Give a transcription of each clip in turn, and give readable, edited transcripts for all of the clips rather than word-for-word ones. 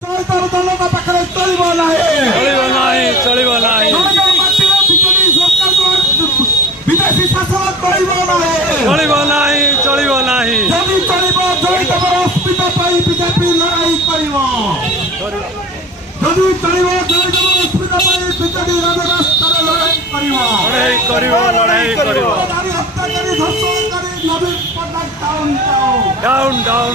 जनता पाखे चलो ना चलो ना विदेशी शासन चलो ना चलो ना जदि चलो जड़ित अस्मिता बीजेपी लड़ाई कर जदि चलो जड़ित अस्मिता बीजेपी राजरास्ता लड़ाई कर लड़ाई हत्याकारी धर्षणकारी नवीन पट्टनायक डाउन डाउन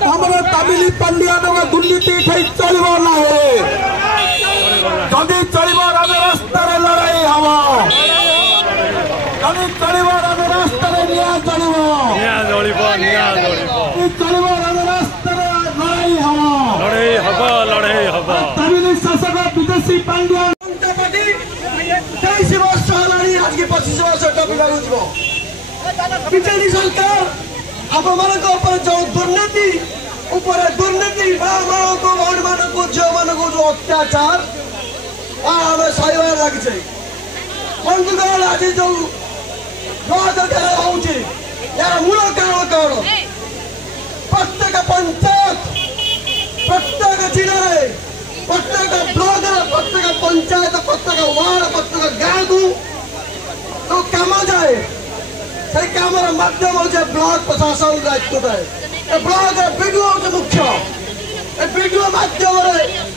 हमारे तमिल पंडिया दुर्नीति चलो ना जदि चलो राजरास्ता लड़ाई हम जदि चलो राजरास्ता चलो राजरास्ता लड़ाई हम तमिल शासक विदेशी पांड्या जनता पार्टी 23 वर्ष आज के 25 वर्ष बीजेपी सरकार आप जो दुर्नीति दुर्नीति भौणी मान झील मान जो अत्याचार आम सहबार लगे बंधुगण आज जो यार मूल कारण कौन प्रत्येक पंचायत प्रत्येक जिले में प्रत्येक ब्लॉक प्रत्येक पंचायत प्रत्येक वार्ड प्रत्येक गाँव को जो कम जाए से कम मध्यम हो ब्लॉक प्रशासन दायित्व थाए ब्लॉक वीडियो मुख्य वीडियो मध्यम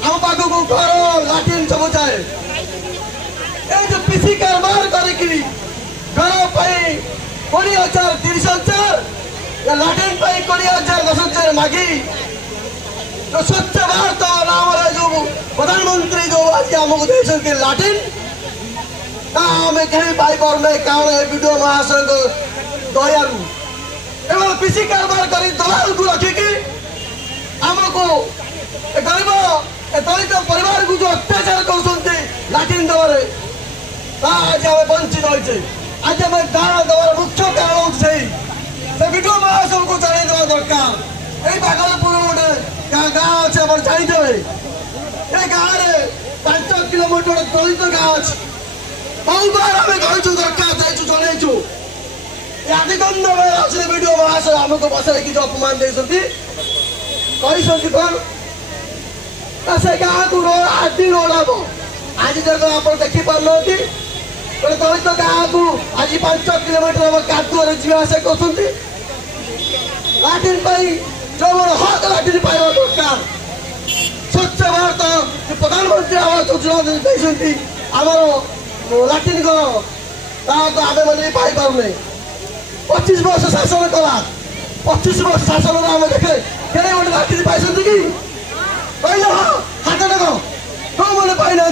आम पाक को घर लाट्रिन सब जाए ये पीसी कारबार कर घर 20,000 30,000 लाट्रिन 20,000 10,000 मागी जो स्वच्छ भारत नाम जो प्रधानमंत्री जो आज आमको देखते लाट्रिन आम कहीं पाई कारण वीडियो महाशय दयालु पीसी कारबार कर दलाल को रखिकी आमको गरीब दलित परिवार को जो अत्याचार कर लाट्रिन दवारे आज आम वंचित होते आज आम गाँव दवार मुख्य कारण से वीडियो महाशय को जानी देवा दरकार यही भागलपुर गोटे गाँव अच्छे आप जानीदे ये गाँव में 5 किलोमीटर दलित गाँव अच्छे बहुत बार आम कहूँ दरकार जनईचु आदिगंध बेला वीडियो महाशय आमको बसई जो अपमान देती कौन से गाँव को रोड 8 दिन रोड हम आज जब आप देखी पार्ना दलित गाँव को आज 5 किलोमीटर हम कादुआ जावास कर लाट्रिन जो मोर हक लाट्रिन पाइबा दरकार स्वच्छ भारत प्रधानमंत्री आवास योजना देखते आमर लाट्रिन आम मैंने पाई पारे 25 वर्ष शासन कला 25 वर्ष शासन आम देखे कहीं गोटे लाट्रिन पाई कि कहले हाँ हाथ देख कौ मैंने पाई ना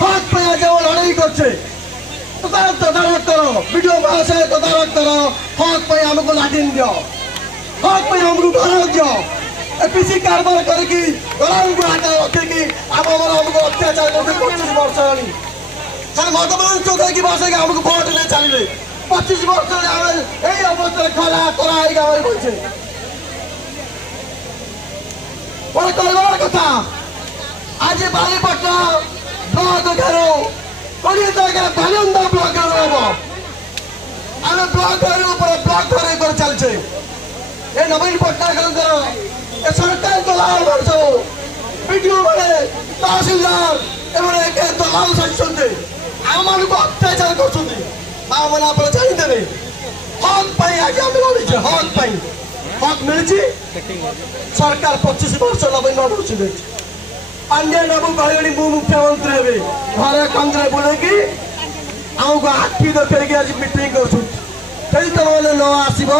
हक आज लड़ाई करे तदारक कर वीडियो महाशय तदारक कर हक आमको लाट्रिन दियो हक आमको घर दियो पीसी कारबार करके दलाल को हाथ रखिकी आमको अत्याचार करते 25 वर्ष सर वर्तमान 14 वर्ष के आमको भोट नहीं चलिए 25 वर्ष यही अवस्था खरा तरा बोलते कहबार कथा आज बालीपट्टा ब्लॉक घर 20 बालंदा ब्लॉक हम आम ब्लॉक ब्लॉक घर चलचे ये नवीन पट्टनायक सरकार दलाल सब वीडियो मैंने तहसीलदार दलाल साजिशे आम मान को अत्याचार कर आप जानते हक आज आम लड़ीचे हक मिली सरकार 25 वर्ष नवीन नौ पांड्या बाबू कहले मु मुख्यमंत्री हे घरे कंग्रे बुलेकी आमको आखि देखी आज मीटिंग कर न आसब